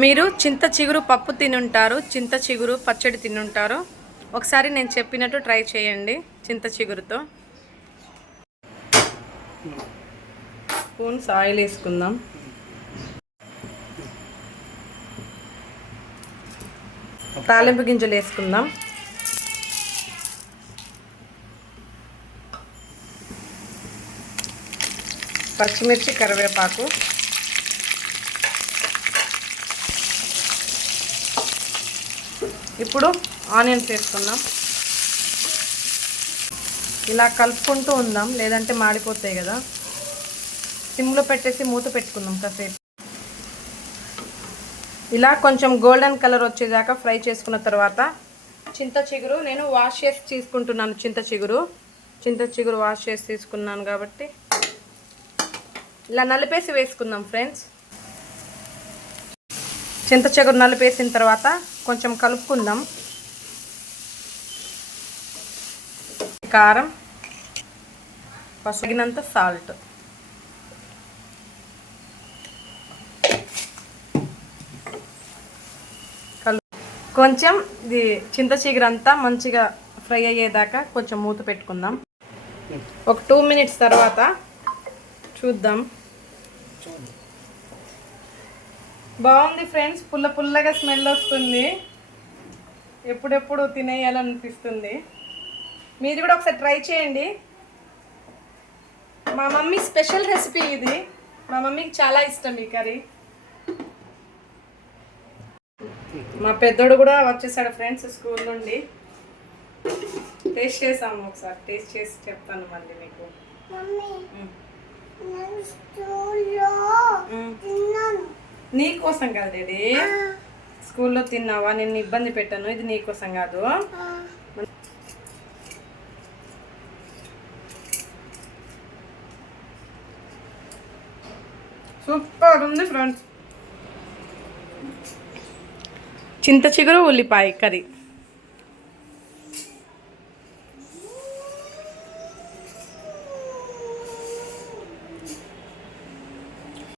మీరు చింత చిగురు పప్పు తినుంటారు, చింత చిగురు పచ్చడి తినుంటారు. ఒకసారి నేను చెప్పినట్టు ట్రై చేయండి. చింత చిగురుతో స్పూన్స్ ఆయిల్ వేసుకుందాం. తాలింపు గింజలు వేసుకుందాం. పచ్చిమిర్చి, కరివేపాకు, ఇప్పుడు ఆనియన్స్ వేసుకుందాం. ఇలా కలుపుకుంటూ ఉందాం, లేదంటే మాడిపోతాయి కదా. సిమ్లో పెట్టేసి మూత పెట్టుకుందాం కాసేపు. ఇలా కొంచెం గోల్డెన్ కలర్ వచ్చేదాకా ఫ్రై చేసుకున్న తర్వాత చింత చిగురు నేను వాష్ చేసి తీసుకుంటున్నాను. చింత చిగురు వాష్ చేసి తీసుకున్నాను కాబట్టి ఇలా నలిపేసి వేసుకుందాం ఫ్రెండ్స్. చింత చిగురు నలిపేసిన తర్వాత కొంచెం కలుపుకుందాం. కారం, పసిగినంత సాల్ట్, కొంచెం ఇది చింత చిగురు అంతా మంచిగా ఫ్రై అయ్యేదాకా కొంచెం మూత పెట్టుకుందాం. ఒక 2 minutes తర్వాత చూద్దాం. బాగుంది ఫ్రెండ్స్, పుల్లగా స్మెల్ వస్తుంది. ఎప్పుడెప్పుడు తినేయాలనిపిస్తుంది. మీరు కూడా ఒకసారి ట్రై చేయండి. మా మమ్మీ స్పెషల్ రెసిపీ ఇది. మా మమ్మీకి చాలా ఇష్టం ఈ కర్రీ. మా పెద్దోడు కూడా వచ్చేసాడు ఫ్రెండ్స్ స్కూల్ నుండి. టేస్ట్ చేసాము, ఒకసారి టేస్ట్ చేసి చెప్తాను మళ్ళీ మీకు. నీకోసం కాదు డాడీ, స్కూల్లో తిన్నావా, నేను ఇబ్బంది పెట్టాను. ఇది నీకోసం కాదు. సూపర్ ఉంది ఫ్రెండ్స్. చింత చిగురు ఉల్లిపాయ కర్రీ.